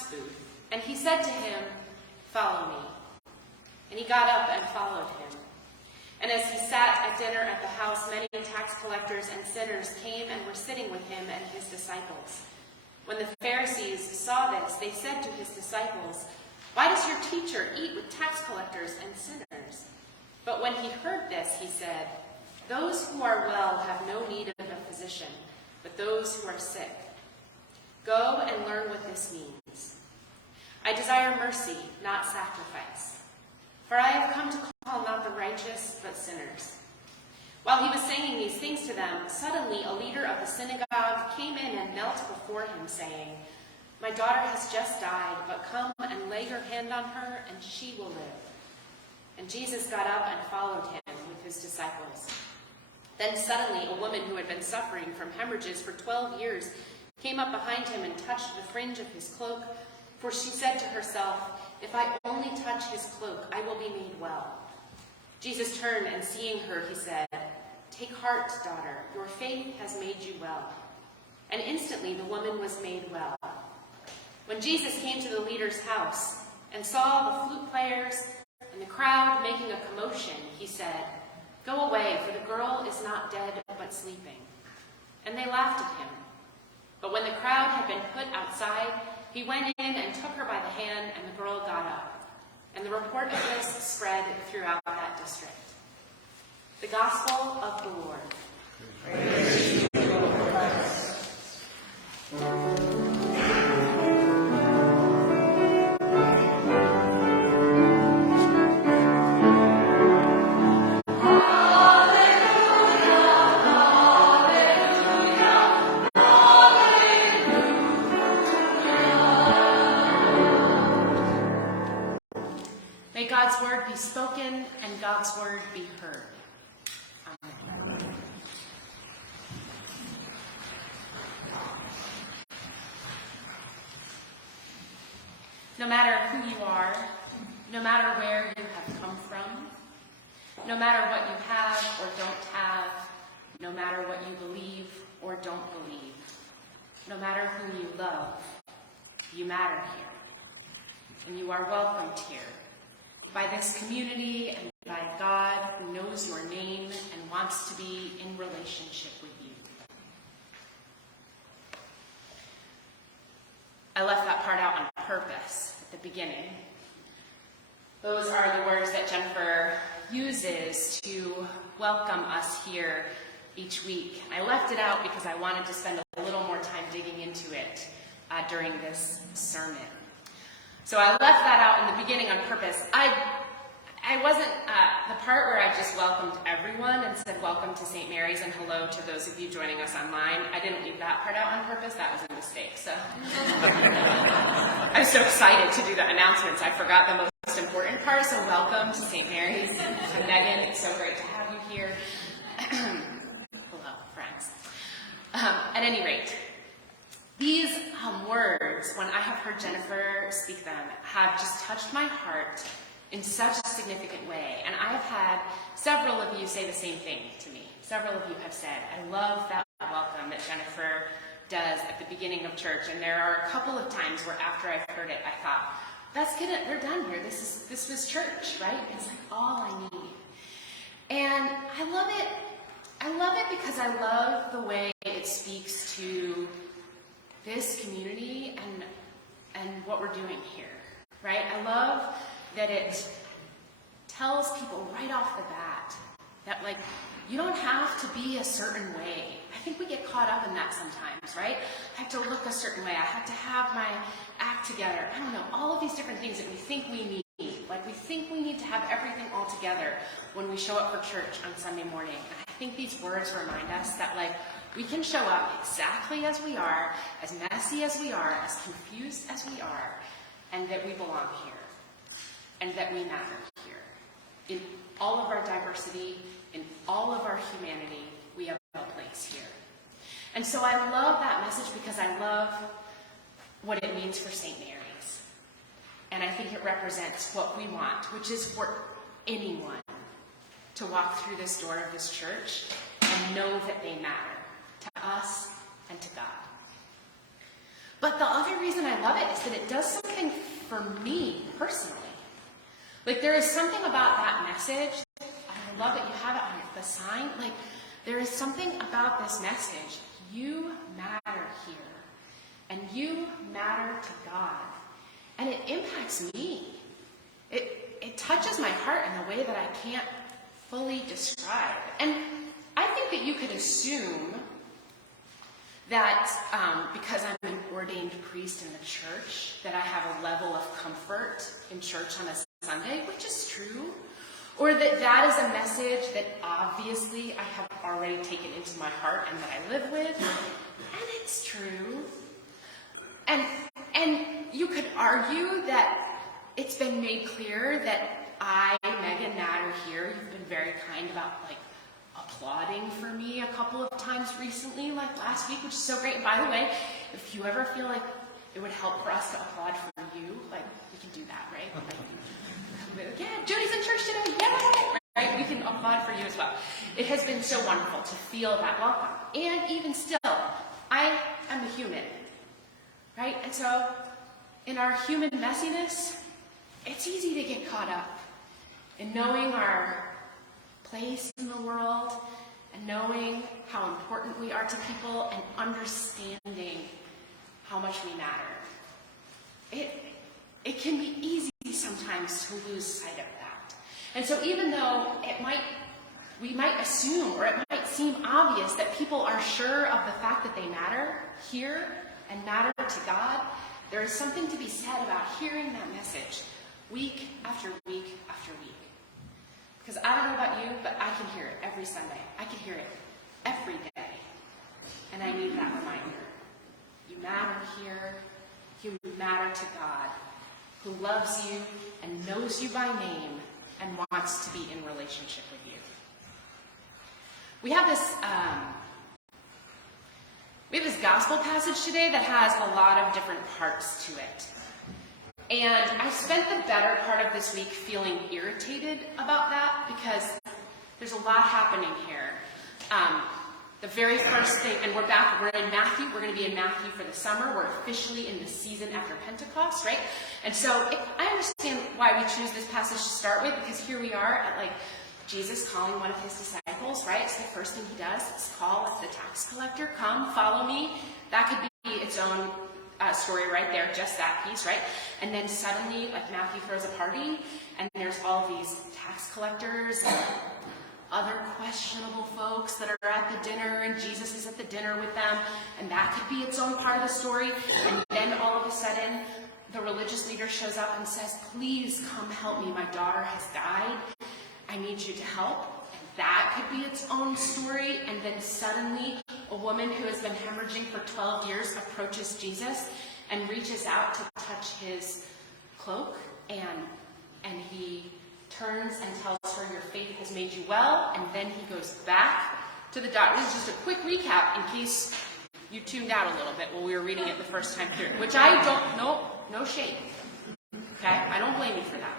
tax booth, and he said to him, "Follow me." And he got up and followed him. And as he sat at dinner at the house, many tax collectors and sinners came and were sitting with him and his disciples. When the Pharisees saw this, they said to his disciples, "Why does your teacher eat with tax collectors and sinners?" But when he heard this, he said, "Those who are well have no need of a physician, but those who are sick. Go and learn what this means. I desire mercy, not sacrifice. For I have come to call not the righteous, but sinners." While he was saying these things to them, suddenly a leader of the synagogue came in and knelt before him, saying, "My daughter has just died, but come and lay your hand on her, and she will live." And Jesus got up and followed him with his disciples. Then suddenly a woman who had been suffering from hemorrhages for 12 years came up behind him and touched the fringe of his cloak, for she said to herself, "If I only touch his cloak, I will be made well." Jesus turned, and seeing her, he said, "Take heart, daughter, your faith has made you well." And instantly the woman was made well. When Jesus came to the leader's house and saw the flute players and the crowd making a commotion, he said, "Go away, for the girl is not dead but sleeping." And they laughed at him. But when the crowd had been put outside, he went in and took her by the hand, and the girl got up. And the report of this spread throughout that district. The Gospel of the Lord. Praise to you, Lord Christ. May God's word be spoken and God's word be heard. Amen. No matter who you are, no matter where you have come from, no matter what you have or don't have, no matter what you believe or don't believe, no matter who you love, you matter here. And you are welcomed here by this community and by God who knows your name and wants to be in relationship with you. I left that part out on purpose at the beginning. Those are the words that Jennifer uses to welcome us here each week. I left it out because I wanted to spend a little more time digging into it during this sermon. So I left that out in the beginning on purpose. I wasn't, the part where I just welcomed everyone and said welcome to St. Mary's and hello to those of you joining us online, I didn't leave that part out on purpose. That was a mistake. So I'm so excited to do the announcements. I forgot the most important part. So welcome to St. Mary's. To Megan, it's so great to have you here. Hello, friends. At any rate, these words, when I have heard Jennifer speak them, have just touched my heart in such a significant way. And I have had several of you say the same thing to me. Several of you have said, I love that welcome that Jennifer does at the beginning of church. And there are a couple of times where after I've heard it, I thought, that's good, we're done here. This was church, right? It's like all I need. And I love it. I love it because I love the way it speaks to this community and what we're doing here, right? I love that it tells people right off the bat that, like, you don't have to be a certain way. I think we get caught up in that sometimes, right? I have to look a certain way. I have to have my act together. I don't know, all of these different things that we think we need. Like, we think we need to have everything all together when we show up for church on Sunday morning. And I think these words remind us that, like, we can show up exactly as we are, as messy as we are, as confused as we are, and that we belong here, and that we matter here. In all of our diversity, in all of our humanity, we have a place here. And so I love that message because I love what it means for St. Mary's. And I think it represents what we want, which is for anyone to walk through this door of this church and know that they matter to us and to God. But the other reason I love it is that it does something for me personally. Like, there is something about that message. I love that you have it on the sign. Like, there is something about this message. You matter here. And you matter to God. And it impacts me. It touches my heart in a way that I can't fully describe. And I think that you could assume that because I'm an ordained priest in the church, that I have a level of comfort in church on a Sunday, which is true. Or that is a message that obviously I have already taken into my heart and that I live with. And it's true. And you could argue that it's been made clear that I, Megan, matter here. You've been very kind about, like, applauding for me a couple of times recently, like last week, which is so great. And by the way, if you ever feel like it would help for us to applaud for you, like, we can do that, right? Like, yeah, Jody's in church today, yeah! Right? We can applaud for you as well. It has been so wonderful to feel that welcome. And even still, I am a human, right? And so, in our human messiness, it's easy to get caught up in knowing our place in the world and knowing how important we are to people and understanding how much we matter. It can be easy sometimes to lose sight of that. And so even though we might assume, or it might seem obvious that people are sure of the fact that they matter here and matter to God, there is something to be said about hearing that message week after week after week. Because I don't know about you, but I can hear it every Sunday. I can hear it every day. And I need that reminder. You matter here. You matter to God, who loves you and knows you by name and wants to be in relationship with you. We have this gospel passage today that has a lot of different parts to it. And I spent the better part of this week feeling irritated about that because there's a lot happening here. The very first thing, and we're in Matthew. We're going to be in Matthew for the summer. We're officially in the season after Pentecost, right? And so I understand why we choose this passage to start with, because here we are at, like, Jesus calling one of his disciples, right? So the first thing he does is call the tax collector, come, follow me. That could be its own story right there, just that piece, right? And then suddenly, like, Matthew throws a party, and there's all these tax collectors and other questionable folks that are at the dinner, and Jesus is at the dinner with them, and that could be its own part of the story. And then all of a sudden, the religious leader shows up and says, please come help me. My daughter has died. I need you to help. And that could be its own story. And then suddenly, a woman who has been hemorrhaging for 12 years approaches Jesus and reaches out to touch his cloak, and he turns and tells her, your faith has made you well, and then he goes back to the doctor. This is just a quick recap in case you tuned out a little bit while we were reading it the first time through, which I don't, no shame, okay? I don't blame you for that.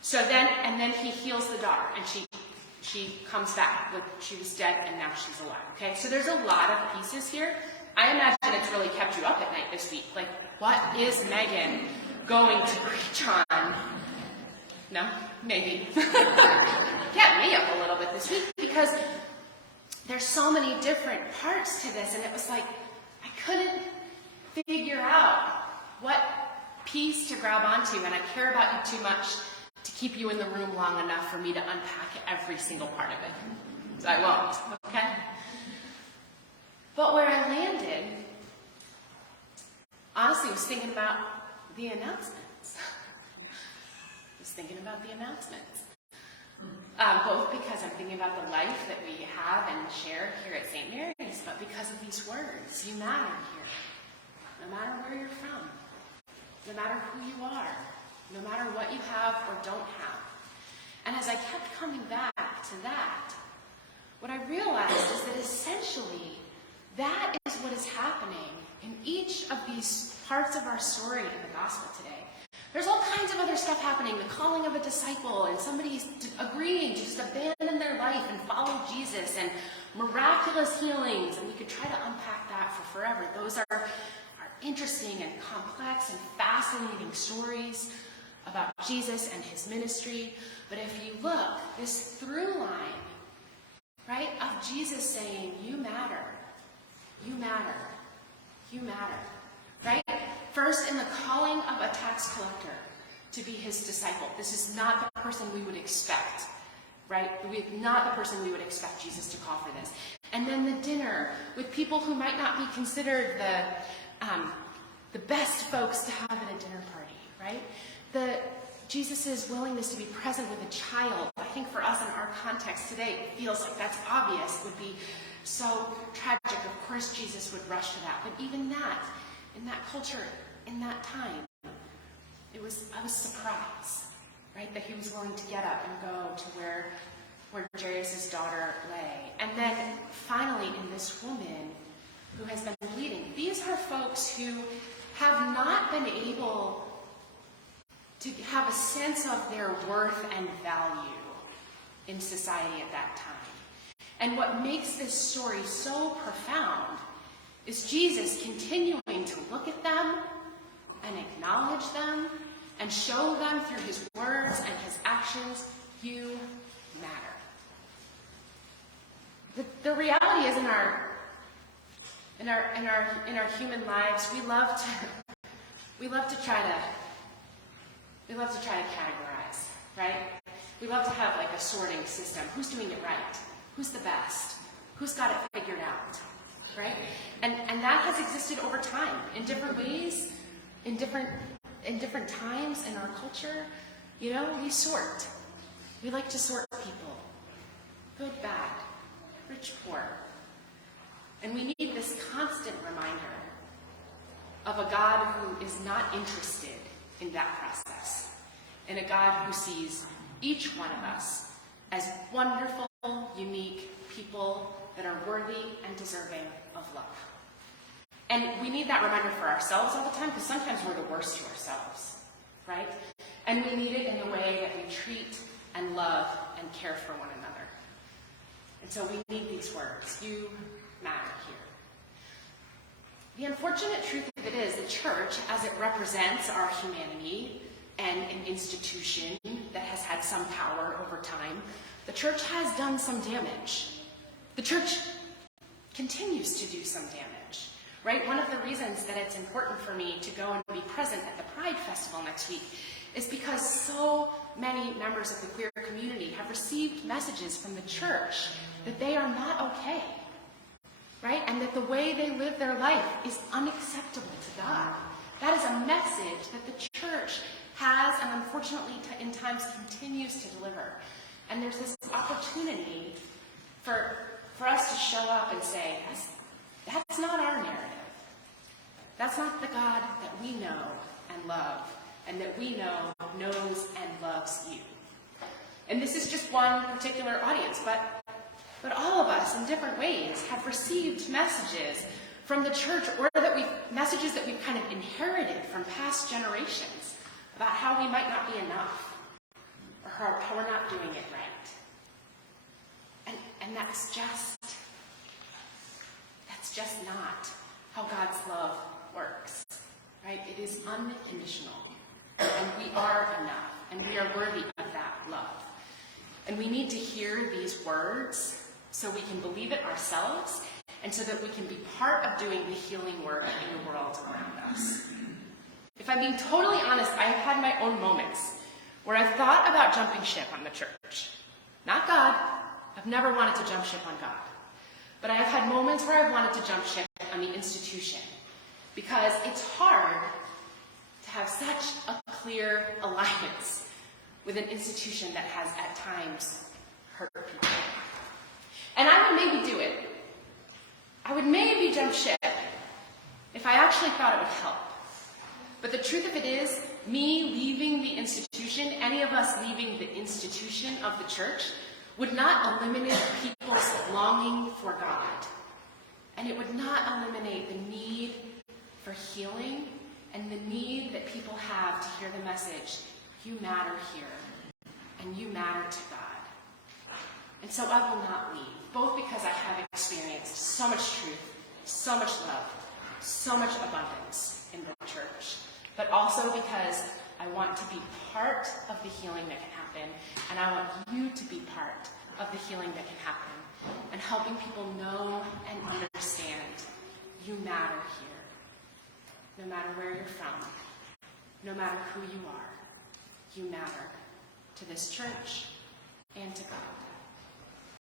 So then he heals the daughter, and she comes back. Like, she was dead, and now she's alive, okay? So there's a lot of pieces here. I imagine it's really kept you up at night this week. Like, what is Megan going to preach on? No? Maybe. Kept me up a little bit this week because there's so many different parts to this, and it was like I couldn't figure out what piece to grab onto, and I care about you too much to keep you in the room long enough for me to unpack every single part of it. So I won't, okay? But where I landed, honestly, was thinking about the announcements. Thinking about the announcements. Both because I'm thinking about the life that we have and share here at St. Mary's, but because of these words. You matter here. No matter where you're from. No matter who you are. No matter what you have or don't have. And as I kept coming back to that, what I realized is that essentially that is what is happening in each of these parts of our story in the gospel today. There's all kinds of other stuff happening, the calling of a disciple, and somebody agreeing to just abandon their life and follow Jesus, and miraculous healings, and we could try to unpack that for forever. Those are interesting and complex and fascinating stories about Jesus and his ministry. But if you look, this through line, right, of Jesus saying, you matter, you matter, you matter, right? First, in the calling of a tax collector to be his disciple. This is not the person we would expect, right? Not the person we would expect Jesus to call for this. And then the dinner with people who might not be considered the best folks to have at a dinner party, right? Jesus' willingness to be present with a child, I think for us in our context today, it feels like that's obvious, would be so tragic. Of course Jesus would rush to that. But even that, in that culture, in that time, I was surprised, right, that he was willing to get up and go to where Jairus' daughter lay. And then finally in this woman who has been bleeding. These are folks who have not been able to have a sense of their worth and value in society at that time. And what makes this story so profound is Jesus continuing to look at them and acknowledge them and show them through his words and his actions, you matter. The reality is in our human lives, we love to try to categorize, right? We love to have like a sorting system. Who's doing it right? Who's the best? Who's got it figured out? Right? And that has existed over time in different ways, in different times in our culture. You know, we sort. We like to sort people. Good, bad, rich, poor. And we need this constant reminder of a God who is not interested in that process, and a God who sees each one of us as wonderful, unique people that are worthy and deserving of love. And we need that reminder for ourselves all the time, because sometimes we're the worst to ourselves, right? And we need it in the way that we treat and love and care for one another. And so we need these words. You matter here. The unfortunate truth of it is the church, as it represents our humanity and an institution that has had some power over time, the church has done some damage. The church continues to do some damage, right? One of the reasons that it's important for me to go and be present at the Pride Festival next week is because so many members of the queer community have received messages from the church that they are not okay, right? And that the way they live their life is unacceptable to God. That is a message that the church has and unfortunately in times continues to deliver. And there's this opportunity for us to show up and say, that's not our narrative. That's not the God that we know and love and that we know knows and loves you. And this is just one particular audience, but all of us in different ways have received messages from the church or messages that we've kind of inherited from past generations about how we might not be enough or how we're not doing it right. And that's just not how God's love works, right? It is unconditional, and we are enough, and we are worthy of that love. And we need to hear these words so we can believe it ourselves, and so that we can be part of doing the healing work in the world around us. If I'm being totally honest, I have had my own moments where I've thought about jumping ship on the church. Not God. I've never wanted to jump ship on God. But I have had moments where I've wanted to jump ship on the institution, because it's hard to have such a clear alliance with an institution that has at times hurt people. And I would maybe do it. I would maybe jump ship if I actually thought it would help. But the truth of it is, me leaving the institution, any of us leaving the institution of the church, would not eliminate people's longing for God. And it would not eliminate the need for healing and the need that people have to hear the message, you matter here, and you matter to God. And so I will not leave, both because I have experienced so much truth, so much love, so much abundance, but also because I want to be part of the healing that can happen, and I want you to be part of the healing that can happen, and helping people know and understand you matter here. No matter where you're from, no matter who you are, you matter to this church and to God.